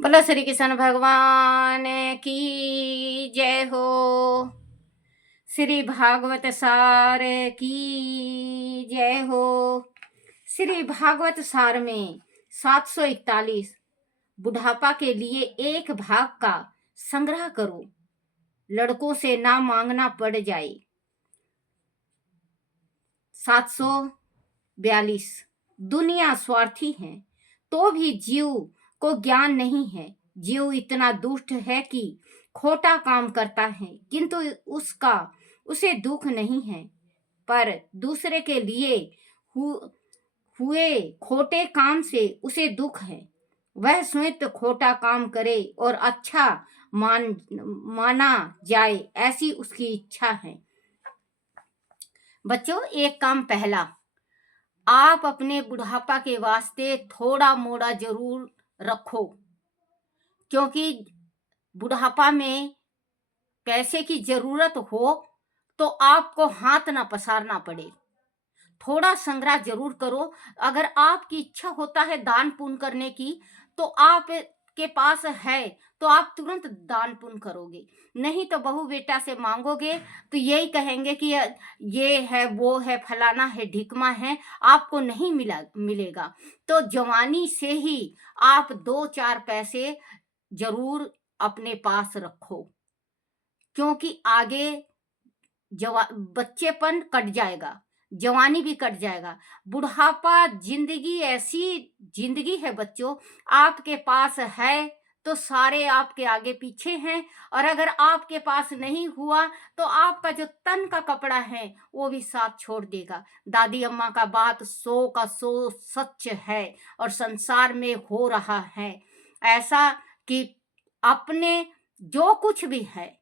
बोलो श्री कृष्ण भगवान की जय हो। श्री भागवत सार की जय हो। श्री भागवत सार में 741 बुढ़ापा के लिए एक भाग का संग्रह करो, लड़कों से ना मांगना पड़ जाए। 742 दुनिया स्वार्थी है तो भी जीव को ज्ञान नहीं है। जीव इतना दुष्ट है कि खोटा काम करता है किंतु उसे दुख नहीं है, पर दूसरे के लिए हुए खोटे काम से उसे दुख है। वह स्वयं तो खोटा काम करे और अच्छा माना जाए, ऐसी उसकी इच्छा है। बच्चों, एक काम पहला, आप अपने बुढ़ापा के वास्ते थोड़ा मोड़ा जरूर रखो, क्योंकि बुढ़ापा में पैसे की जरूरत हो तो आपको हाथ ना पसारना पड़े। थोड़ा संग्रह जरूर करो। अगर आपकी इच्छा होता है दान पुण्य करने की तो आप के पास है तो आप तुरंत दान पुण्य करोगे, नहीं तो बहू बेटा से मांगोगे तो यही कहेंगे कि ये है वो है फलाना है ढिकमा है, आपको नहीं मिलेगा। तो जवानी से ही आप 2-4 पैसे जरूर अपने पास रखो, क्योंकि आगे बच्चेपन कट जाएगा, जवानी भी कट जाएगा। बुढ़ापा जिंदगी ऐसी जिंदगी है बच्चों, आपके पास है तो सारे आपके आगे पीछे हैं, और अगर आपके पास नहीं हुआ तो आपका जो तन का कपड़ा है वो भी साथ छोड़ देगा। दादी अम्मा का बात 100 का 100 सच है और संसार में हो रहा है ऐसा कि अपने जो कुछ भी है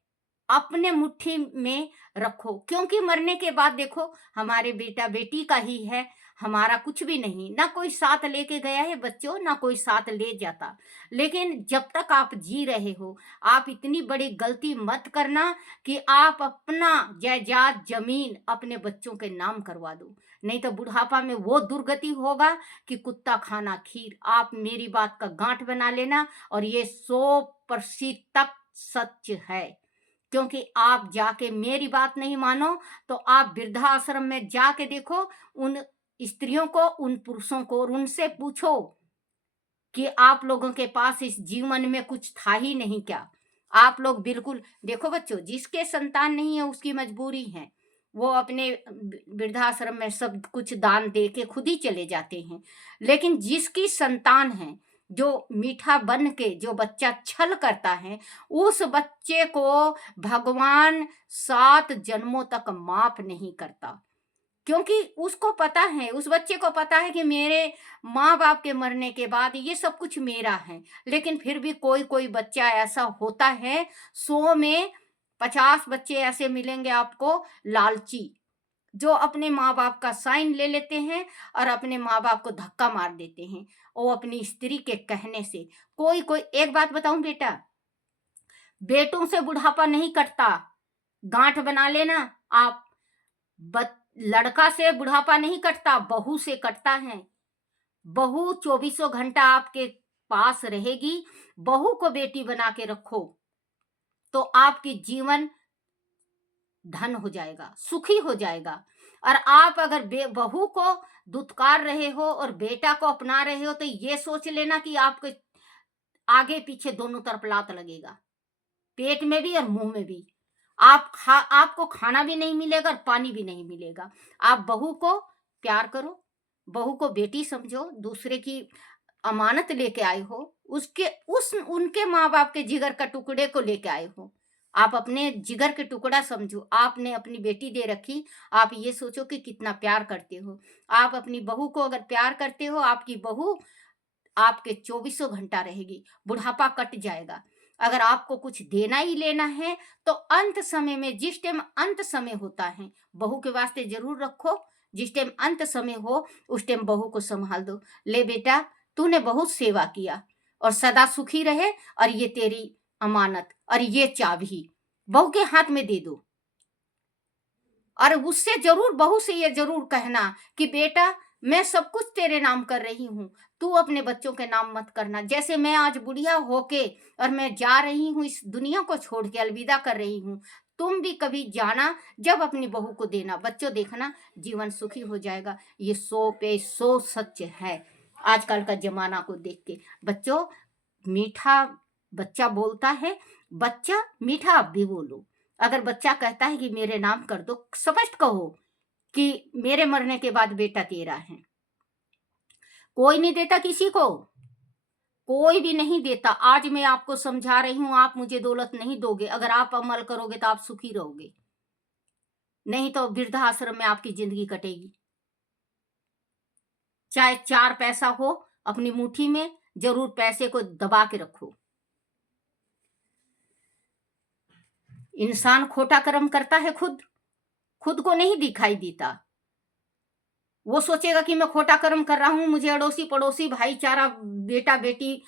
अपने मुट्ठी में रखो, क्योंकि मरने के बाद देखो हमारे बेटा बेटी का ही है, हमारा कुछ भी नहीं। ना कोई साथ लेके गया है बच्चों, ना कोई साथ ले जाता। लेकिन जब तक आप जी रहे हो आप इतनी बड़ी गलती मत करना कि आप अपना जायदाद जमीन अपने बच्चों के नाम करवा दो, नहीं तो बुढ़ापा में वो दुर्गति होगा कि कुत्ता खाना खीर। आप मेरी बात का गांठ बना लेना, और ये 100% सच है। क्योंकि आप जाके मेरी बात नहीं मानो तो आप वृद्धाश्रम में जाके देखो उन स्त्रियों को, उन पुरुषों को, और उनसे पूछो कि आप लोगों के पास इस जीवन में कुछ था ही नहीं क्या। आप लोग बिल्कुल देखो बच्चों, जिसके संतान नहीं है उसकी मजबूरी है, वो अपने वृद्धाश्रम में सब कुछ दान दे के खुद ही चले जाते हैं। लेकिन जिसकी संतान है, जो मीठा बन के जो बच्चा छल करता है, उस बच्चे को भगवान 7 जन्मों तक माफ नहीं करता, क्योंकि उसको पता है, उस बच्चे को पता है कि मेरे माँ बाप के मरने के बाद ये सब कुछ मेरा है। लेकिन फिर भी कोई कोई बच्चा ऐसा होता है, 100 में 50 बच्चे ऐसे मिलेंगे आपको लालची, जो अपने माँ बाप का साइन ले लेते हैं और अपने माँ बाप को धक्का मार देते हैं, वो अपनी स्त्री के कहने से। कोई कोई एक बात बताऊं बेटा, बेटों से बुढ़ापा नहीं कटता, गांठ बना लेना आप। लड़का से बुढ़ापा नहीं कटता, बहू से कटता है। बहू 24 घंटा आपके पास रहेगी। बहू को बेटी बना के रखो तो आपकी जीवन धन हो जाएगा, सुखी हो जाएगा। और आप अगर बहू को दुत्कार रहे हो और बेटा को अपना रहे हो तो ये सोच लेना कि आपके आगे पीछे दोनों तरफ लात लगेगा, पेट में भी और मुंह में भी। आपको खाना भी नहीं मिलेगा और पानी भी नहीं मिलेगा। आप बहू को प्यार करो, बहू को बेटी समझो, दूसरे की अमानत लेके आए हो, उनके माँ बाप के जिगर का टुकड़े को लेके आए हो। आप अपने जिगर के टुकड़ा समझो, आपने अपनी बेटी दे रखी, आप ये सोचो कि कितना प्यार करते हो। आप अपनी बहू को अगर प्यार करते हो, आपकी बहू आपके 24 घंटा रहेगी, बुढ़ापा कट जाएगा। अगर आपको कुछ देना ही लेना है तो अंत समय में, जिस टाइम अंत समय होता है, बहू के वास्ते जरूर रखो। जिस टाइम अंत समय हो उस टाइम बहू को संभाल दो। ले बेटा, तूने बहुत सेवा किया और सदा सुखी रहे, और ये तेरी अमानत, और ये चाबी बहू के हाथ में दे दो। और उससे जरूर, बहू से ये जरूर कहना कि बेटा मैं सब कुछ तेरे नाम कर रही हूं, तू अपने बच्चों के नाम मत करना। जैसे मैं आज बुढ़िया होके और मैं जा रही हूँ, इस दुनिया को छोड़ के अलविदा कर रही हूँ, तुम भी कभी जाना, जब अपनी बहू को देना। बच्चों देखना, जीवन सुखी हो जाएगा। ये 100 पे 100 सच है आजकल का जमाना को देख के। बच्चों, मीठा बच्चा बोलता है, बच्चा मीठा आप भी बोलो। अगर बच्चा कहता है कि मेरे नाम कर दो, स्पष्ट कहो कि मेरे मरने के बाद बेटा तेरा है। कोई नहीं देता किसी को, कोई भी नहीं देता। आज मैं आपको समझा रही हूं, आप मुझे दौलत नहीं दोगे। अगर आप अमल करोगे तो आप सुखी रहोगे, नहीं तो वृद्धाश्रम में आपकी जिंदगी कटेगी। चाहे 4 पैसा हो अपनी मुट्ठी में, जरूर पैसे को दबा के रखो। इंसान खोटा कर्म करता है, खुद को नहीं दिखाई देता। वो सोचेगा कि मैं खोटा कर्म कर रहा हूं, मुझे अड़ोसी पड़ोसी भाईचारा, बेटा बेटी,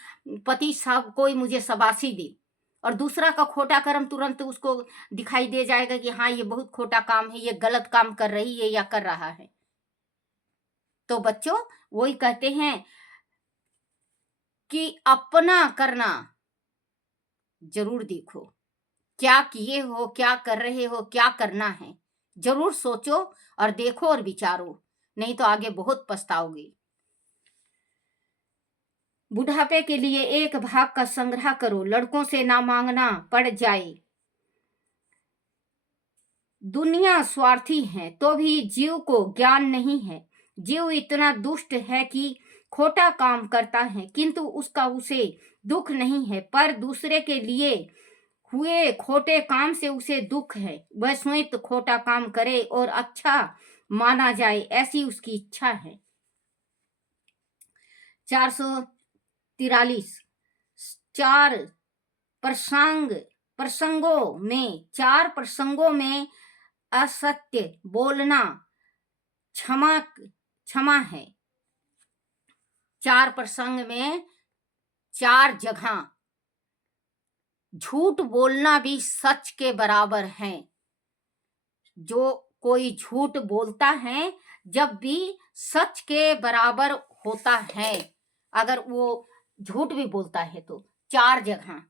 पति सब कोई मुझे शाबाशी दे। और दूसरा का खोटा कर्म तुरंत उसको दिखाई दे जाएगा कि हाँ, ये बहुत खोटा काम है, ये गलत काम कर रही है या कर रहा है। तो बच्चों, वही कहते हैं कि अपना करना जरूर देखो, क्या किए हो, क्या कर रहे हो, क्या करना है, जरूर सोचो और देखो और विचारो, नहीं तो आगे बहुत पछताओगे। बुढ़ापे के लिए 1 भाग का संग्रह करो, लड़कों से ना मांगना पड़ जाए। दुनिया स्वार्थी है, तो भी जीव को ज्ञान नहीं है। जीव इतना दुष्ट है कि खोटा काम करता है, किंतु उसका उसे दुख नहीं है, पर दूसरे के लिए हुए खोटे काम से उसे दुख है। वह स्वयं तो खोटा काम करे और अच्छा माना जाए, ऐसी उसकी इच्छा है। 443 4 प्रसंगों में असत्य बोलना क्षमा है। 4 प्रसंग में 4 जगह झूठ बोलना भी सच के बराबर है। जो कोई झूठ बोलता है, जब भी सच के बराबर होता है। अगर वो झूठ भी बोलता है तो 4 जगह।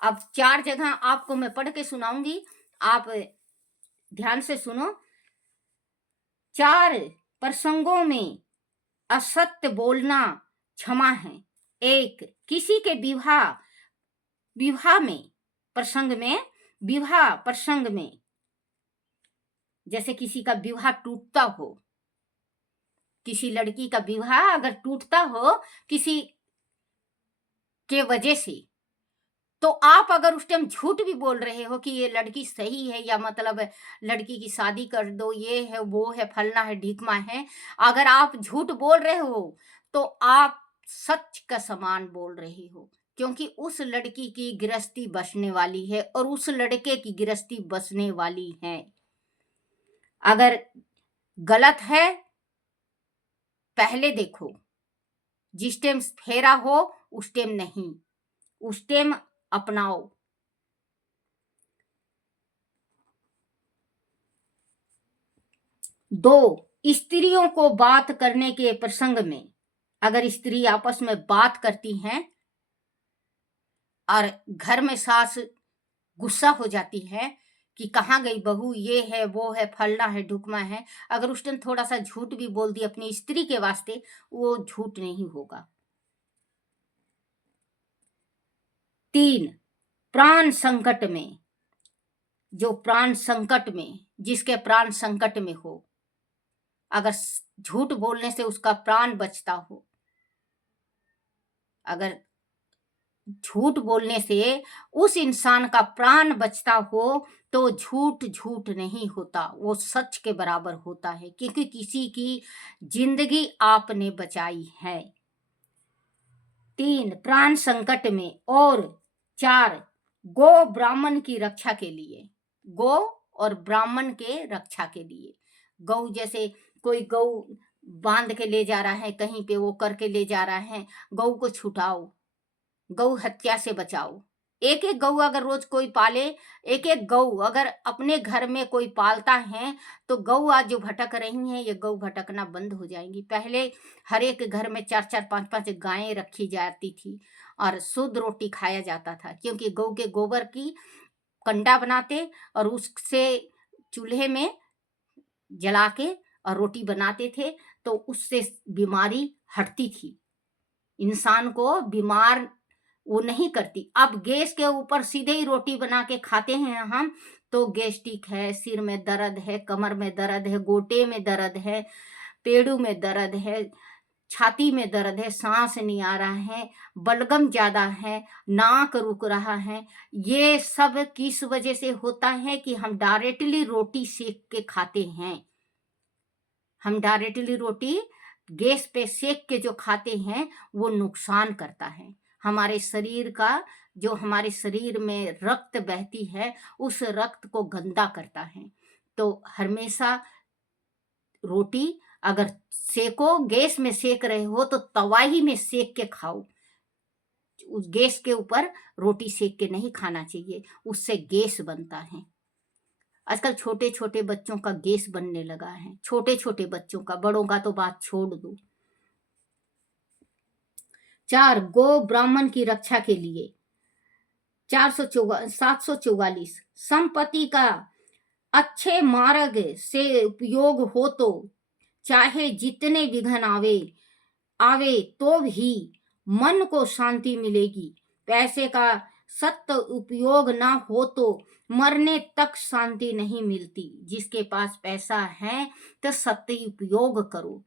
अब 4 जगह आपको मैं पढ़ के सुनाऊंगी, आप ध्यान से सुनो। 4 प्रसंगों में असत्य बोलना क्षमा है। 1, किसी के विवाह प्रसंग में, जैसे किसी का विवाह टूटता हो, किसी लड़की का विवाह अगर टूटता हो किसी के वजह से, तो आप अगर उस टाइम झूठ भी बोल रहे हो कि ये लड़की सही है, या मतलब लड़की की शादी कर दो, ये है वो है फलना है ढिकमा है, अगर आप झूठ बोल रहे हो तो आप सच का समान बोल रहे हो, क्योंकि उस लड़की की गृहस्थी बसने वाली है और उस लड़के की गृहस्थी बसने वाली है। अगर गलत है पहले देखो, जिस टाइम फेरा हो उस टाइम नहीं, उस टाइम अपनाओ। 2, स्त्रियों को बात करने के प्रसंग में, अगर स्त्री आपस में बात करती हैं और घर में सास गुस्सा हो जाती है कि कहाँ गई बहू, ये है वो है फलना है ढुकमा है, अगर उस टाइम थोड़ा सा झूठ भी बोल दी अपनी स्त्री के वास्ते, वो झूठ नहीं होगा। 3, प्राण संकट में, जो प्राण संकट में, जिसके प्राण संकट में हो, अगर झूठ बोलने से उसका प्राण बचता हो, अगर झूठ बोलने से उस इंसान का प्राण बचता हो, तो झूठ नहीं होता, वो सच के बराबर होता है, क्योंकि किसी की जिंदगी आपने बचाई है। 3, प्राण संकट में। और 4, गो ब्राह्मण की रक्षा के लिए, गौ और ब्राह्मण के रक्षा के लिए। गौ, जैसे कोई गौ बांध के ले जा रहा है कहीं पे, वो करके ले जा रहा है, गौ को छुटाओ, गौ हत्या से बचाओ। एक एक गऊ अगर रोज कोई पाले, एक एक गऊ अगर अपने घर में कोई पालता है, तो गऊ आज जो भटक रही हैं ये गऊ भटकना बंद हो जाएंगी। पहले हर एक घर में 4-4 5-5 गायें रखी जाती थी और शुद्ध रोटी खाया जाता था, क्योंकि गऊ के गोबर की कंडा बनाते और उससे चूल्हे में जला के और रोटी बनाते थे, तो उससे बीमारी हटती थी, इंसान को बीमार वो नहीं करती। अब गैस के ऊपर सीधे ही रोटी बना के खाते हैं हम, तो गैस्ट्रिक है, सिर में दर्द है, कमर में दर्द है, गोटे में दर्द है, पेड़ों में दर्द है, छाती में दर्द है, सांस नहीं आ रहा है, बलगम ज्यादा है, नाक रुक रहा है। ये सब किस वजह से होता है कि हम डायरेक्टली रोटी सेक के खाते हैं। हम डायरेक्टली रोटी गैस पे सेक के जो खाते हैं वो नुकसान करता है हमारे शरीर का। जो हमारे शरीर में रक्त बहती है उस रक्त को गंदा करता है। तो हमेशा रोटी अगर सेको, गैस में सेक रहे हो तो तवाही में सेक के खाओ। उस गैस के ऊपर रोटी सेक के नहीं खाना चाहिए, उससे गैस बनता है। आजकल छोटे छोटे बच्चों का गैस बनने लगा है, छोटे छोटे बच्चों का, बड़ों का तो बात छोड़ दो। 4 गो ब्राह्मण की रक्षा के लिए। 744 संपत्ति का अच्छे मार्ग से उपयोग हो तो चाहे जितने विघ्न आवे आवे तो भी मन को शांति मिलेगी। पैसे का सत्य उपयोग ना हो तो मरने तक शांति नहीं मिलती। जिसके पास पैसा है तो सत्य उपयोग करो,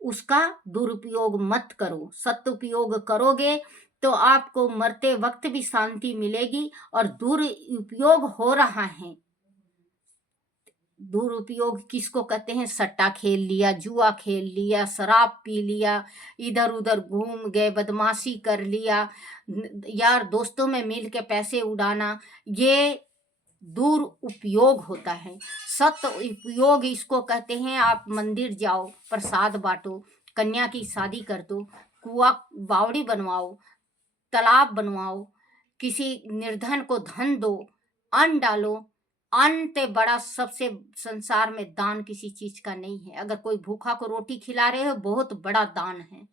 उसका दुरुपयोग मत करो। सदुपयोग करोगे तो आपको मरते वक्त भी शांति मिलेगी। और दुरुपयोग हो रहा है, दुरुपयोग किसको कहते हैं? सट्टा खेल लिया, जुआ खेल लिया, शराब पी लिया, इधर उधर घूम गए, बदमाशी कर लिया, यार दोस्तों में मिल के पैसे उड़ाना, ये दुरुपयोग होता है। सत उपयोग इसको कहते हैं। आप मंदिर जाओ, प्रसाद बांटो, कन्या की शादी कर दो, कुआं बावड़ी बनवाओ, तालाब बनवाओ, किसी निर्धन को धन दो, अन्न डालो। अन्न ते बड़ा सबसे संसार में दान किसी चीज का नहीं है। अगर कोई भूखा को रोटी खिला रहे हो, बहुत बड़ा दान है।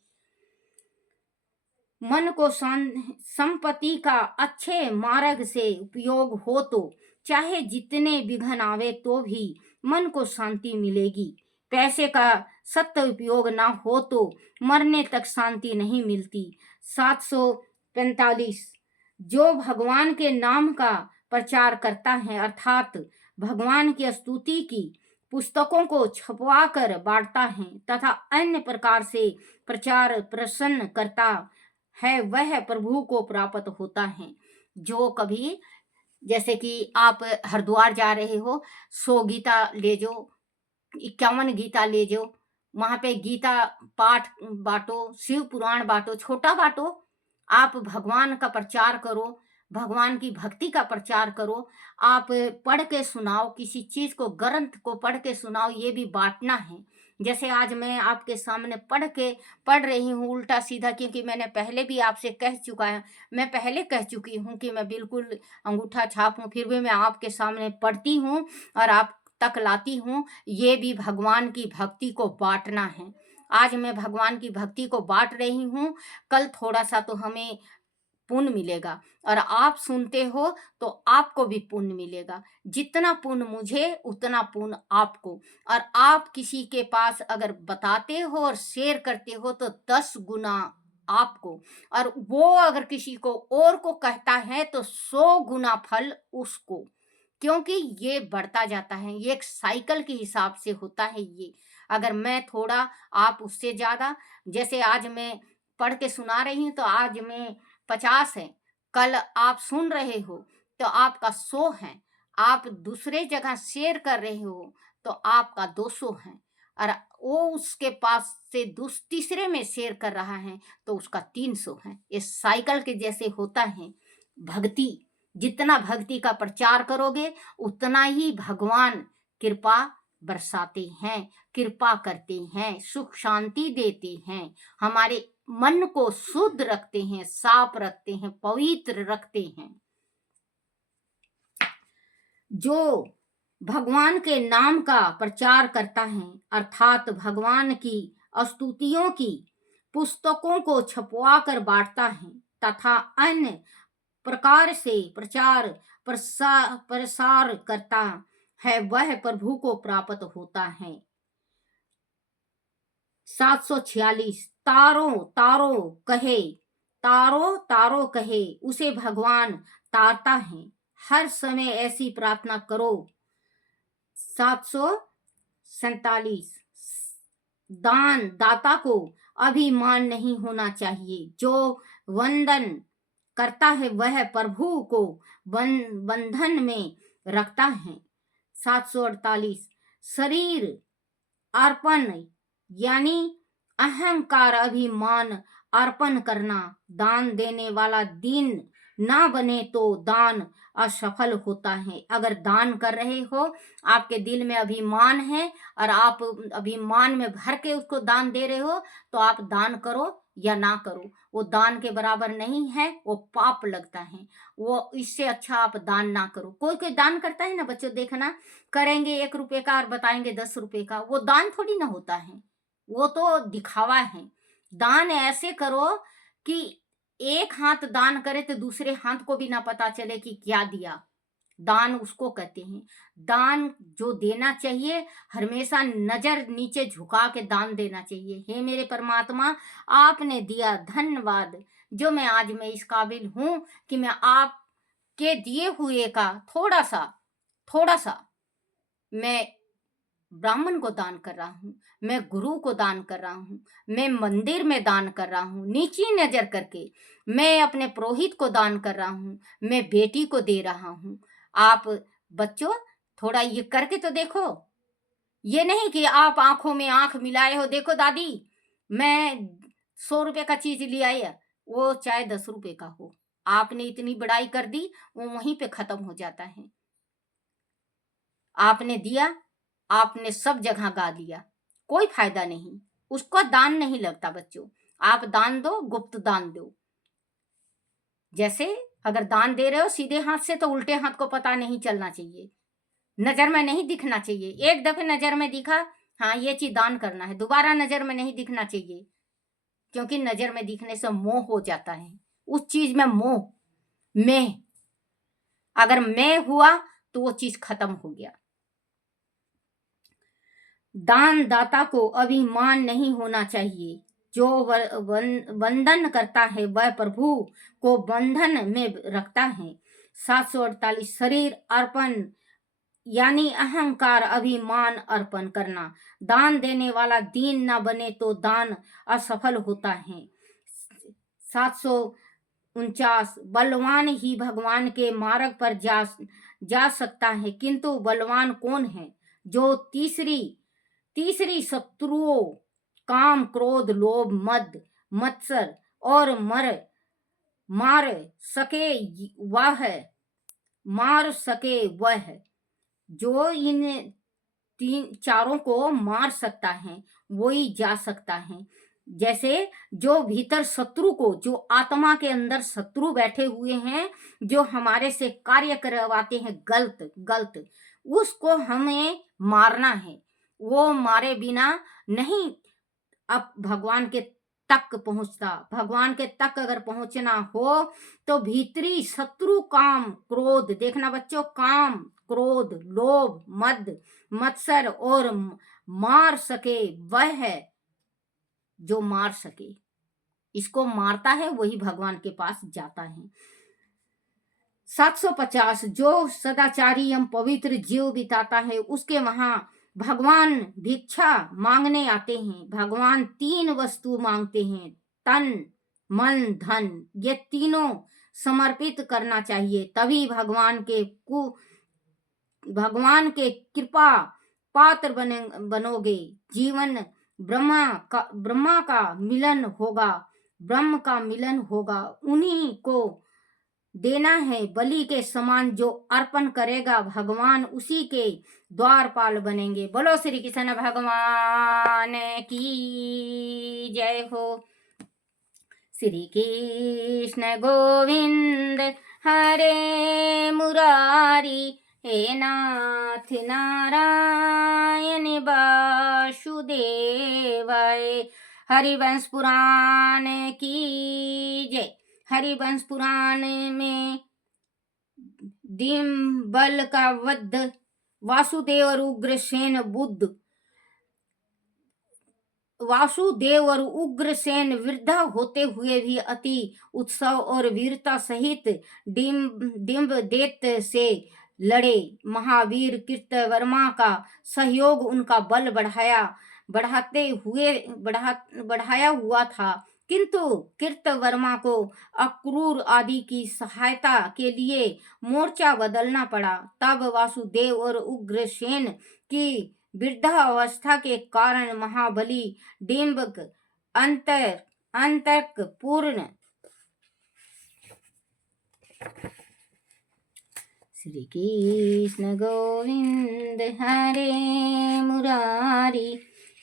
मन को संपत्ति का अच्छे मार्ग से उपयोग हो तो चाहे जितने विघ्न आवे तो भी मन को शांति मिलेगी। पैसे का सत्य उपयोग ना हो तो मरने तक शांति नहीं मिलती। 745 जो भगवान के नाम का प्रचार करता है, अर्थात भगवान की स्तुति की पुस्तकों को छपवा कर बांटता है तथा अन्य प्रकार से प्रचार प्रसन्न करता है, वह प्रभु को प्राप्त होता है। जो कभी जैसे कि आप हरिद्वार जा रहे हो, 100 गीता ले जो, 51 गीता ले जो, वहां पे गीता पाठ बांटो, शिव पुराण बांटो, छोटा बांटो। आप भगवान का प्रचार करो, भगवान की भक्ति का प्रचार करो। आप पढ़ के सुनाओ, किसी चीज को, ग्रंथ को पढ़ के सुनाओ, ये भी बांटना है। जैसे आज मैं आपके सामने पढ़ रही हूँ उल्टा सीधा, क्योंकि मैंने पहले भी आपसे कह चुका है, मैं पहले कह चुकी हूँ कि मैं बिल्कुल अंगूठा छाप हूँ, फिर भी मैं आपके सामने पढ़ती हूँ और आप तक लाती हूँ। ये भी भगवान की भक्ति को बांटना है। आज मैं भगवान की भक्ति को बांट रही हूँ, कल थोड़ा सा तो हमें पुण्य मिलेगा, और आप सुनते हो तो आपको भी पुण्य मिलेगा। जितना पुण्य मुझे उतना पुण्य आपको। और आप किसी के पास अगर बताते हो और शेयर करते हो तो 10 गुना आपको, और वो अगर किसी को और को कहता है तो 100 गुना फल उसको, क्योंकि ये बढ़ता जाता है। ये एक साइकिल के हिसाब से होता है। ये अगर मैं थोड़ा, आप उससे ज्यादा। जैसे आज मैं पढ़ के सुना रही हूँ तो आज मैं 50 है, कल आप सुन रहे हो तो आपका 100 है, आप दूसरे जगह शेयर कर रहे हो तो आपका 200 है, और वो उसके पास से तीसरे में शेयर कर रहा है तो उसका 300 है। इस साइकिल के जैसे होता है भक्ति। जितना भक्ति का प्रचार करोगे उतना ही भगवान कृपा बरसाते हैं, कृपा करते हैं, सुख शांति देते हैं, हमारे मन को शुद्ध रखते हैं, साफ रखते हैं, पवित्र रखते हैं। जो भगवान के नाम का प्रचार करता है, अर्थात भगवान की स्तुतियों की पुस्तकों को छपवा कर बांटता है तथा अन्य प्रकार से प्रसार करता है, वह प्रभु को प्राप्त होता है। 746 तारो तारो कहे, तारो तारो कहे, उसे भगवान तारता है। हर समय ऐसी प्रार्थना करो। 747 दान दाता को अभिमान नहीं होना चाहिए। जो वंदन करता है वह प्रभु को बंधन में रखता है। 748 शरीर अर्पण यानी अहंकार अभिमान अर्पण करना। दान देने वाला दीन ना बने तो दान असफल होता है। अगर दान कर रहे हो, आपके दिल में अभिमान है और आप अभिमान में भर के उसको दान दे रहे हो, तो आप दान करो या ना करो, वो दान के बराबर नहीं है, वो पाप लगता है। वो इससे अच्छा आप दान ना करो। कोई कोई दान करता है ना बच्चों, देखना, करेंगे 1 रुपए का और बताएंगे 10 रुपए का, वो दान थोड़ी ना होता है, वो तो दिखावा है। दान ऐसे करो कि एक हाथ दान करे तो दूसरे हाथ को भी ना पता चले कि क्या दिया। दान उसको कहते हैं। दान जो देना चाहिए, हमेशा नजर नीचे झुका के दान देना चाहिए। हे मेरे परमात्मा, आपने दिया, धन्यवाद, जो मैं इस काबिल हूं कि मैं आपके दिए हुए का थोड़ा सा मैं ब्राह्मण को दान कर रहा हूँ, मैं गुरु को दान कर रहा हूँ, मैं मंदिर में दान कर रहा हूँ, नीची नजर करके मैं अपने पुरोहित को दान कर रहा हूँ, मैं बेटी को दे रहा हूँ। आप बच्चों थोड़ा ये करके तो देखो। ये नहीं कि आप आंखों में आंख मिलाए हो, देखो दादी मैं 100 रुपए का चीज ले आई, वो चाहे 10 रुपए का हो, आपने इतनी बड़ाई कर दी, वो वहीं पे खत्म हो जाता है। आपने दिया, आपने सब जगह गा दिया, कोई फायदा नहीं, उसका दान नहीं लगता बच्चों। आप दान दो, गुप्त दान दो। जैसे अगर दान दे रहे हो सीधे हाथ से, तो उल्टे हाथ को पता नहीं चलना चाहिए, नजर में नहीं दिखना चाहिए। एक दफे नजर में दिखा, हाँ ये चीज दान करना है, दोबारा नजर में नहीं दिखना चाहिए, क्योंकि नजर में दिखने से मोह हो जाता है। उस चीज में मोह, मैं अगर मैं हुआ तो वो चीज खत्म हो गया। दान दाता को अभिमान नहीं होना चाहिए। जो वंदन करता है वह प्रभु को बंधन में रखता है। 748 शरीर अर्पण यानी अहंकार अभिमान अर्पण करना। दान देने वाला दीन न बने तो दान असफल होता है। 749 बलवान ही भगवान के मार्ग पर जा सकता है, किंतु बलवान कौन है? जो तीसरी शत्रुओं काम क्रोध लोभ मद मत्सर और सके वह मार सके वह जो इन चारों को मार सकता है, वही जा सकता है। जैसे जो भीतर शत्रु को, जो आत्मा के अंदर शत्रु बैठे हुए हैं, जो हमारे से कार्य करवाते हैं गलत, उसको हमें मारना है। वो मारे बिना नहीं अब भगवान के तक पहुंचता। भगवान के तक अगर पहुंचना हो तो भीतरी शत्रु काम क्रोध, देखना बच्चों, काम क्रोध लोभ मद मत्सर और मार सके वह है जो मार सके। इसको मारता है वही भगवान के पास जाता है। 750 जो सदाचारी एवं पवित्र जीव बिताता है, उसके वहां भगवान भिक्षा मांगने आते हैं। भगवान 3 वस्तु मांगते हैं, तन मन धन, ये तीनों समर्पित करना चाहिए, तभी भगवान के कृपा पात्र बनोगे। जीवन ब्रह्म का मिलन होगा, उन्हीं को देना है बलि के समान। जो अर्पण करेगा भगवान उसी के द्वारपाल बनेंगे। बोलो श्री कृष्ण भगवान की जय हो। श्री कृष्ण गोविंद हरे मुरारी, हे नाथ नारायण वासुदेवाय। हरिवंश पुराण की जय। हरिवंश पुराण में डिम्बल का वध, वासुदेव और उग्रसेन बुद्ध, वासुदेव और उग्रसेन वृद्ध होते हुए भी अति उत्सव और वीरता सहित डिम्बदैत्य से लड़े। महावीर कृतवर्मा का सहयोग उनका बल बढ़ाया हुआ था, किंतु कृतवर्मा को अक्रूर आदि की सहायता के लिए मोर्चा बदलना पड़ा। तब वासुदेव और उग्रसेन की वृद्धावस्था के कारण महाबली डिम्बक अंतकपूर्ण श्री कृष्ण गोविंद हरे मुरारी,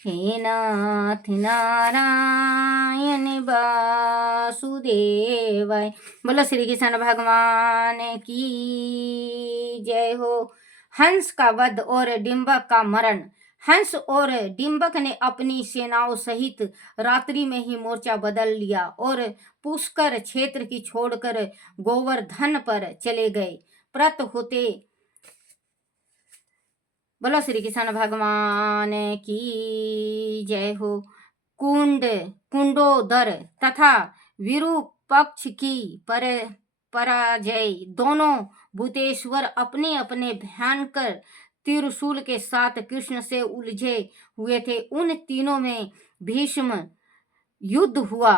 हे नाथ नारायण वासुदेवाय। बोलो श्री कृष्ण भगवान की जय हो। हंस का वध और डिम्बक का मरण। हंस और डिम्बक ने अपनी सेनाओं सहित रात्रि में ही मोर्चा बदल लिया और पुष्कर क्षेत्र की छोड़कर गोवर्धन पर चले गए। प्रत होते बोलो श्री कृष्ण भगवान की जय हो। कुंडोदर तथा विरूपक्ष की पराजय। दोनों भूतेश्वर अपने अपने भयंकर त्रिशूल के साथ कृष्ण से उलझे हुए थे। उन तीनों में भीष्म युद्ध हुआ।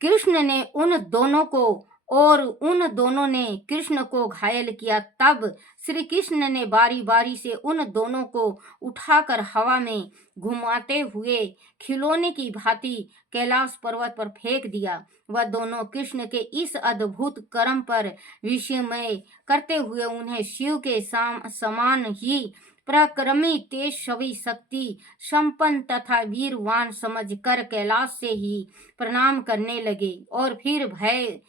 कृष्ण ने उन दोनों को और उन दोनों ने कृष्ण को घायल किया। तब श्री कृष्ण ने बारी बारी से उन दोनों को उठाकर हवा में घुमाते हुए खिलौने की भांति कैलाश पर्वत पर फेंक दिया। वह दोनों कृष्ण के इस अद्भुत कर्म पर विस्मय करते हुए उन्हें शिव के समान ही पराक्रमी, तेज छवि, शक्ति संपन्न तथा वीरवान समझकर कैलाश से ही प्रणाम करने लगे और फिर भय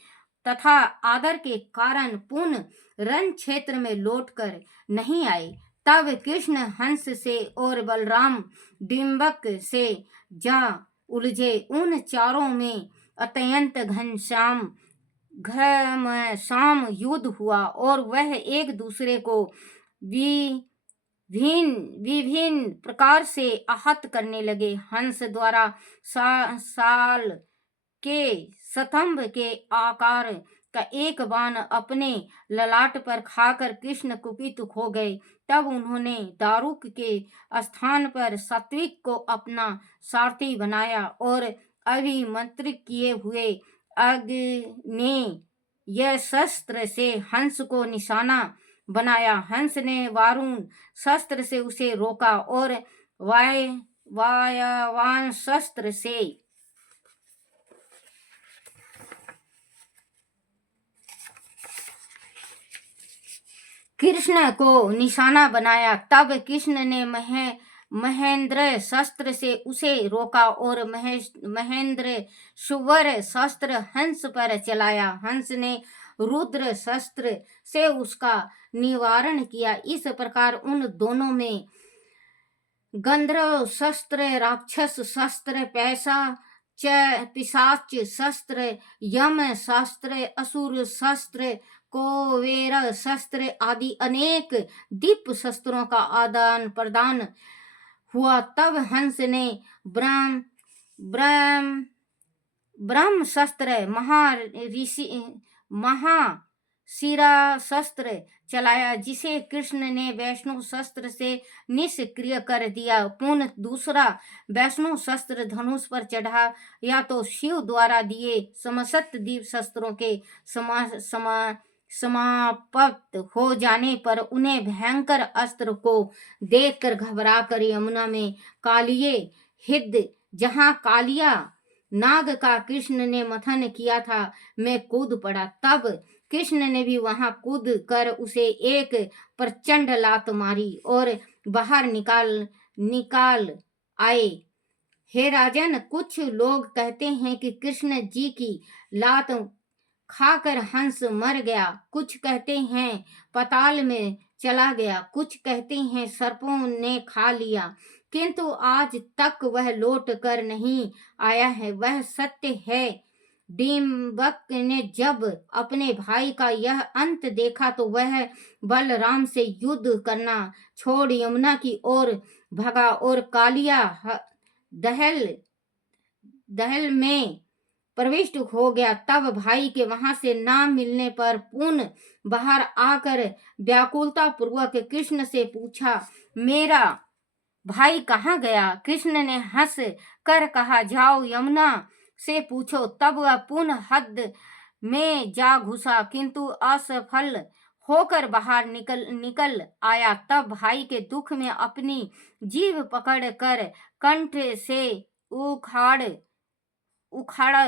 तथा आदर के कारण पुनः रण क्षेत्र में लौटकर नहीं आए। तब कृष्ण हंस से और बलराम डिम्बक से जा उलझे। उन चारों में अत्यंत घमासान युद्ध हुआ और वह एक दूसरे को विभिन्न प्रकार से आहत करने लगे। हंस द्वारा साल के स्तंभ के आकार का एक बाण अपने ललाट पर खाकर कृष्ण कुपित हो गए। तब उन्होंने दारुक के स्थान पर सात्विक को अपना सारथी बनाया और अभिमंत्रित किए हुए आग्नेय शस्त्र से हंस को निशाना बनाया। हंस ने वारुण शस्त्र से उसे रोका और वायवान शस्त्र से कृष्ण को निशाना बनाया। तब कृष्ण ने महेंद्र शस्त्र से उसे रोका और महेंद्र सुवर शस्त्र हंस पर चलाया। हंस ने रुद्र शस्त्र से उसका निवारण किया। इस प्रकार उन दोनों में गंधर्व शस्त्र, राक्षस शस्त्र, पिशाच शस्त्र, यम शस्त्र, असुर शस्त्र, कुबेर शस्त्र आदि अनेक दिव्य शस्त्रों का आदान प्रदान हुआ। तब हंस ने ब्रह्म शस्त्र, महाशिरा शस्त्र चलाया, जिसे कृष्ण ने वैष्णव शस्त्र से निष्क्रिय कर दिया। पुनः दूसरा वैष्णव शस्त्र धनुष पर चढ़ा या तो शिव द्वारा दिए समस्त दिव्य शस्त्रों के समाप्त हो जाने पर उन्हें भयंकर अस्त्र को देखकर घबराकर यमुना में कालिये हिद, जहाँ कालिया नाग का कृष्ण ने मथन किया था, मैं कूद पड़ा। तब कृष्ण ने भी वहां कूद कर उसे एक प्रचंड लात मारी और बाहर निकाल आए। हे राजन, कुछ लोग कहते हैं कि कृष्ण जी की लात खाकर हंस मर गया, कुछ कहते हैं पाताल में चला गया। कुछ कहते हैं सर्पों ने खा लिया, किंतु आज तक वह लौट कर नहीं आया है, वह सत्य है। डिम्बक ने जब अपने भाई का यह अंत देखा तो वह बलराम से युद्ध करना छोड़ यमुना की ओर भगा और कालिया दहल दहल में प्रविष्ट हो गया। तब भाई के वहां से ना मिलने पर पुन बाहर आकर व्याकुलता पूर्वक कृष्ण से पूछा, मेरा भाई कहाँ गया? कृष्ण ने हंस कर कहा, जाओ यमुना से पूछो। तब वह पुनः हद में जा घुसा, किंतु असफल होकर बाहर निकल आया। तब भाई के दुख में अपनी जीभ पकड़ कर कंठ से उखाड़ उखाड़ा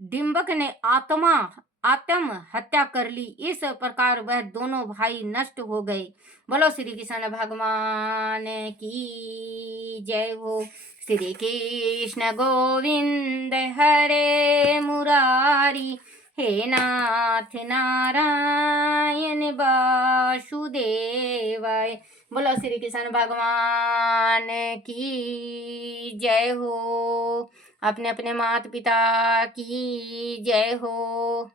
डिम्बक ने आत्म हत्या कर ली। इस प्रकार वह दोनों भाई नष्ट हो गए। बोलो श्री कृष्ण भगवान की जय हो। श्री कृष्ण गोविंद हरे मुरारी, हे नाथ नारायण वासुदेवाय। बोलो श्री कृष्ण भगवान की जय हो। अपने अपने माता पिता की जय हो।